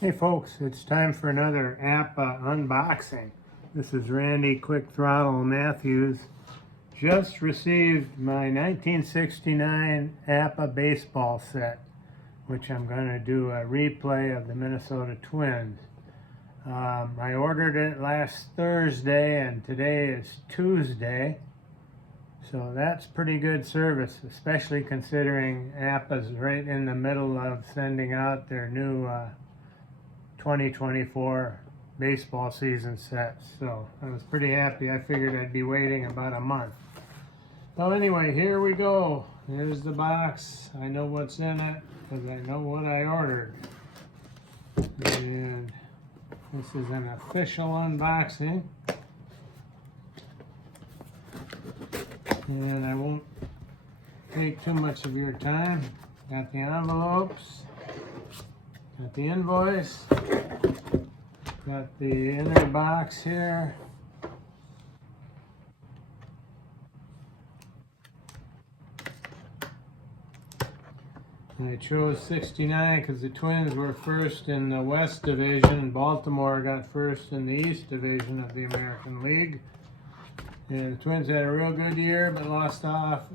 Hey folks, it's time for another APBA unboxing. This is Randy Quick Throttle Matthews. Just received my 1969 APBA Baseball set, which I'm going to do a replay of the Minnesota Twins. I ordered it last Thursday and today is Tuesday. So that's pretty good service, especially considering APBA's right in the middle of sending out their new 2024 baseball season sets. So I was pretty happy. I figured I'd be waiting about a month. Well, anyway, here we go. Here's the box. I know what's in it because I know what I ordered. And this is an official unboxing. And I won't take too much of your time. Got the envelopes. Got the invoice, got the inner box here. I chose 69 because the Twins were first in the West Division. Baltimore got first in the East Division of the American League. And the Twins had a real good year, but lost out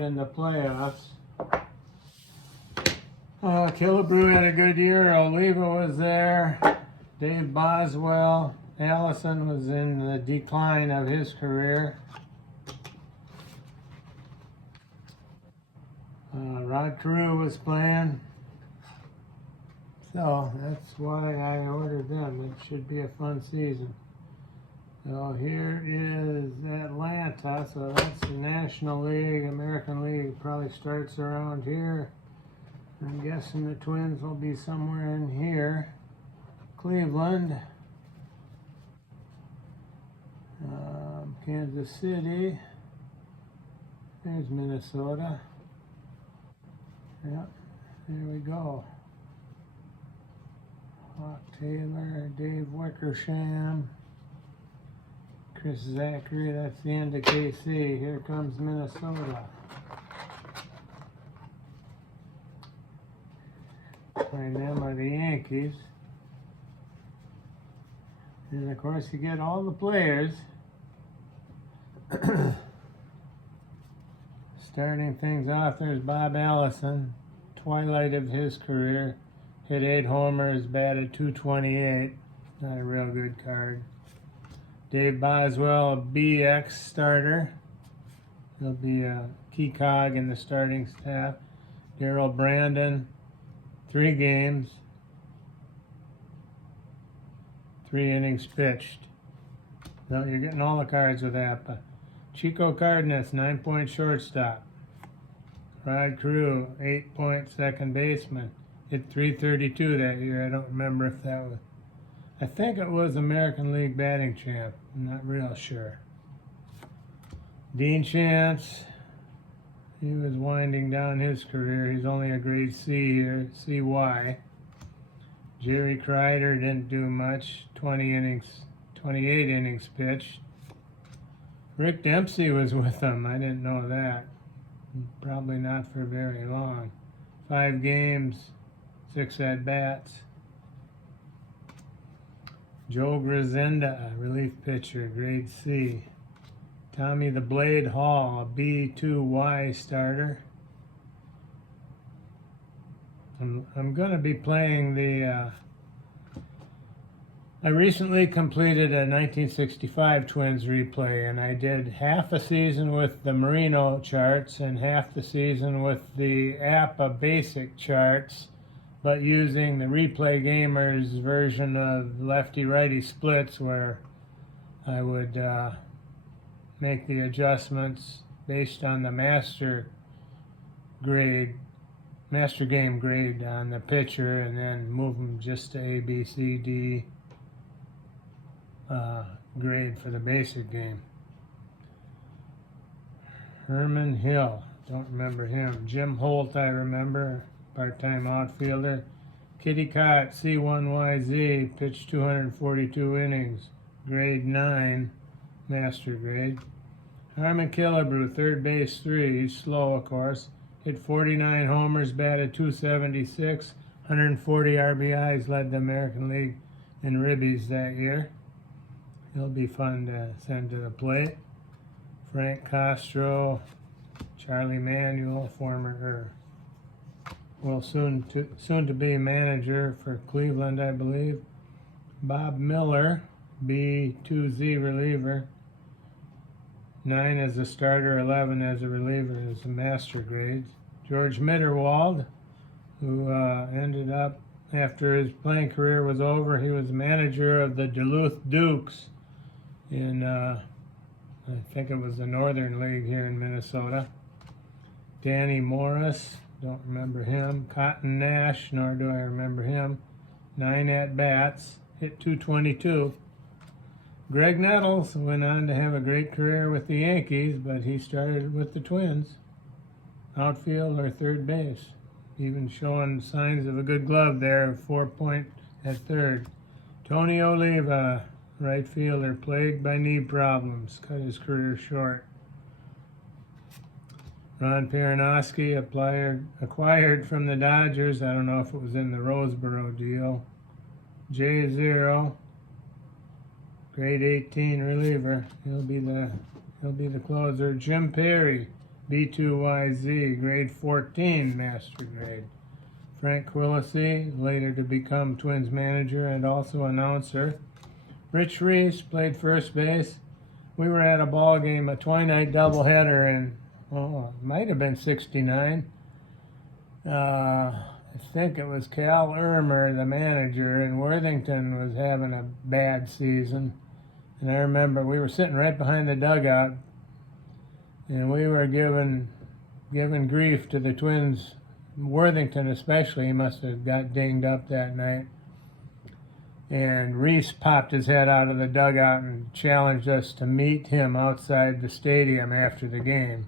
in the playoffs. Killebrew had a good year. Oliva was there. Dave Boswell. Allison was in the decline of his career. Rod Carew was playing. So that's why I ordered them. It should be a fun season. So here is Atlanta. So that's the National League. American League probably starts around here. I'm guessing the Twins will be somewhere in here. Cleveland. Kansas City. There's Minnesota. Yep, there we go. Hawk Taylor, Dave Wickersham, Chris Zachary. That's the end of KC. Here comes Minnesota. Behind them are the Yankees. And of course you get all the players. Starting things off, there's Bob Allison, twilight of his career. Hit 8 homers, batted .228. Not a real good card. Dave Boswell, a BX starter. He'll be a key cog in the starting staff. Darrell Brandon, 3 games, 3 innings pitched. So you're getting all the cards with APBA. Chico Cardenas, 9-point shortstop. Rod Carew, 8-point second baseman. Hit .332 that year. I don't remember if that was... I think it was American League batting champ. I'm not real sure. Dean Chance, he was winding down his career. He's only a grade C here, CY. Jerry Kreider didn't do much, 28 innings pitched. Rick Dempsey was with them, I didn't know that. Probably not for very long. 5 games, 6 at-bats. Joe Grisenda, relief pitcher, grade C. Tommy the Blade Hall, a B2Y starter. I'm going to be playing the... I recently completed a 1965 Twins replay, and I did half a season with the Merino charts and half the season with the APBA basic charts, but using the Replay Gamers version of lefty-righty splits, where I would make the adjustments based on the master game grade on the pitcher, and then move them just to A, B, C, D grade for the basic game. Herman Hill, don't remember him. Jim Holt, I remember, part-time outfielder. Kitty Cott, C1YZ, pitched 242 innings, grade 9, master grade. Harmon Killebrew, third base 3, he's slow of course. Hit 49 homers, batted .276, 140 RBIs, led the American League in ribbies that year. He'll be fun to send to the plate. Frank Castro, Charlie Manuel, soon to be manager for Cleveland, I believe. Bob Miller, B2Z reliever. 9 as a starter, 11 as a reliever is the master grades. George Mitterwald, who ended up, after his playing career was over, he was manager of the Duluth Dukes in, I think it was the Northern League here in Minnesota. Danny Morris, don't remember him. Cotton Nash, nor do I remember him. 9 at-bats, hit .222. Greg Nettles went on to have a great career with the Yankees, but he started with the Twins. Outfield or third base. Even showing signs of a good glove there, 4-point at third. Tony Oliva, right fielder, plagued by knee problems, cut his career short. Ron Peronowski, acquired from the Dodgers. I don't know if it was in the Roseboro deal. J0, grade 18 reliever. He'll be the closer. Jim Perry, B2YZ, grade 14 master grade. Frank Quillisi, later to become Twins manager and also announcer. Rich Reese played first base. We were at a ball game, a twilight doubleheader, and it might have been '69. I think it was Cal Irmer, the manager, and Worthington was having a bad season. And I remember we were sitting right behind the dugout, and we were giving grief to the Twins. Worthington especially, he must have got dinged up that night. And Reese popped his head out of the dugout and challenged us to meet him outside the stadium after the game.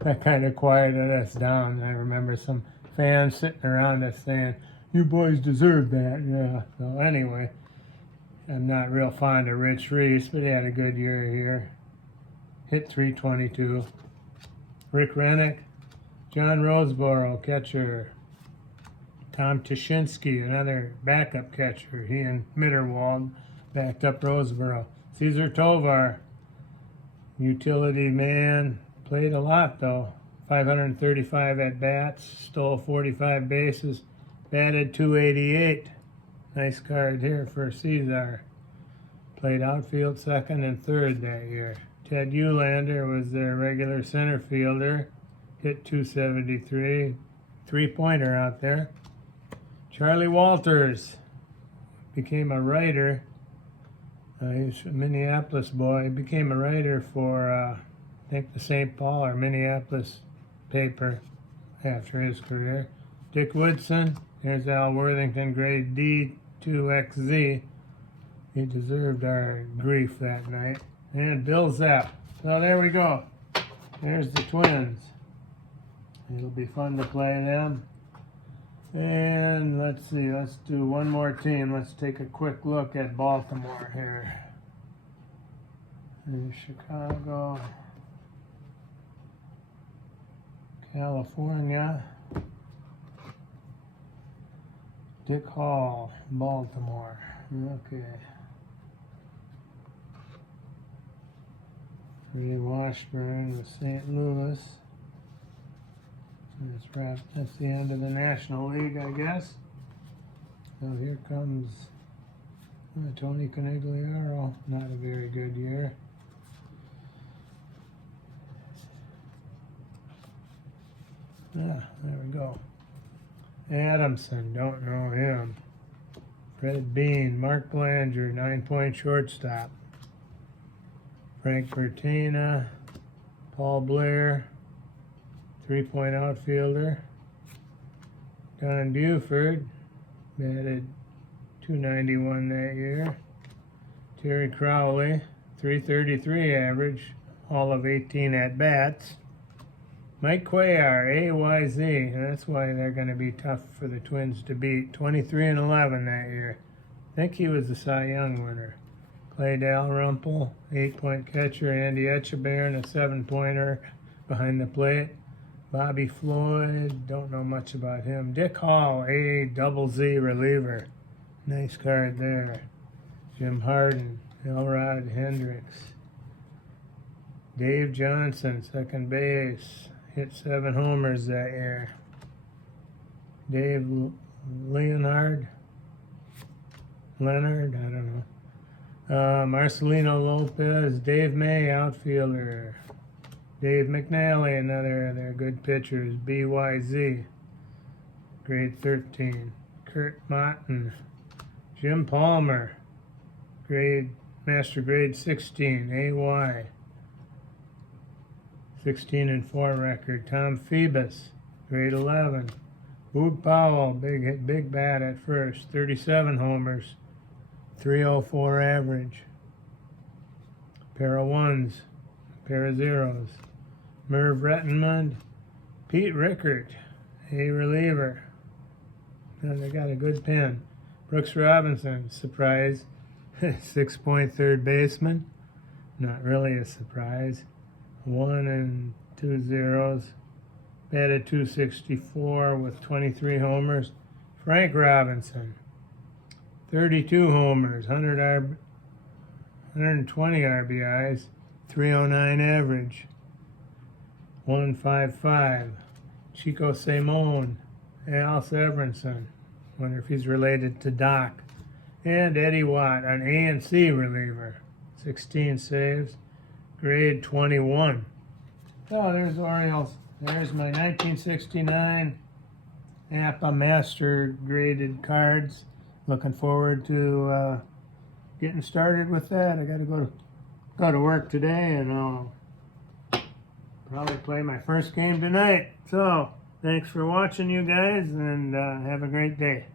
That kind of quieted us down. I remember some fans sitting around us saying, "You boys deserve that." Yeah. So anyway, I'm not real fond of Rich Reese, but he had a good year here. Hit .322. Rick Rennick, John Roseboro, catcher. Tom Tashinsky, another backup catcher. He and Mitterwald backed up Roseboro. Cesar Tovar, utility man, played a lot though. 535 at-bats, stole 45 bases, batted .288. Nice card here for Cesar. Played outfield, second, and third that year. Ted Eulander was their regular center fielder, hit .273. Three-pointer out there. Charlie Walters became a writer. He's a Minneapolis boy. He became a writer for, I think, the St. Paul or Minneapolis paper after his career. Dick Woodson. Here's Al Worthington, grade D2XZ. He deserved our grief that night. And Bill Zapp. So there we go. There's the Twins. It'll be fun to play them. And let's see, let's do one more team. Let's take a quick look at Baltimore here. And Chicago, California, Dick Hall, Baltimore. Okay. Ray Washburn with St. Louis. That's the end of the National League, I guess. So here comes Tony Conigliaro. Not a very good year. There we go. Adamson, don't know him. Fred Bean, Mark Belanger, 9-point shortstop. Frank Bertina, Paul Blair, 3-point outfielder. Don Buford, batted .291 that year. Terry Crowley, .333 average, all of 18 at-bats. Mike Cuellar, AYZ, and that's why they're going to be tough for the Twins to beat. 23-11 that year. I think he was the Cy Young winner. Clay Dalrymple, 8-point catcher. Andy Etchebarren, a 7-pointer behind the plate. Bobby Floyd, don't know much about him. Dick Hall, A-double-Z reliever. Nice card there. Jim Harden, Elrod Hendricks. Dave Johnson, second base. Hit 7 homers that year. Dave Leonard, I don't know. Marcelino Lopez, Dave May, outfielder. Dave McNally, another of their good pitchers. BYZ, grade 13. Kurt Motton. Jim Palmer, master grade 16. AY, 16-4 record. Tom Phoebus, grade 11. Boog Powell, big bat at first. 37 homers. 304 average. Pair of ones, pair of zeros. Merv Rettenmund, Pete Rickert, a reliever. And they got a good pen. Brooks Robinson, surprise, 6-point third baseman. Not really a surprise. 1 and 2 zeros. Batted .264 with 23 homers. Frank Robinson, 32 homers, 120 RBIs, 309 average. 155. Chico Simone, Al Severinson. Wonder if he's related to Doc. And Eddie Watt, an A and C reliever. 16 saves, grade 21. Oh, there's Orioles. There's my 1969 APBA Master graded cards. Looking forward to getting started with that. I got to go to work today, and I'll probably play my first game tonight. So, thanks for watching, you guys, and have a great day.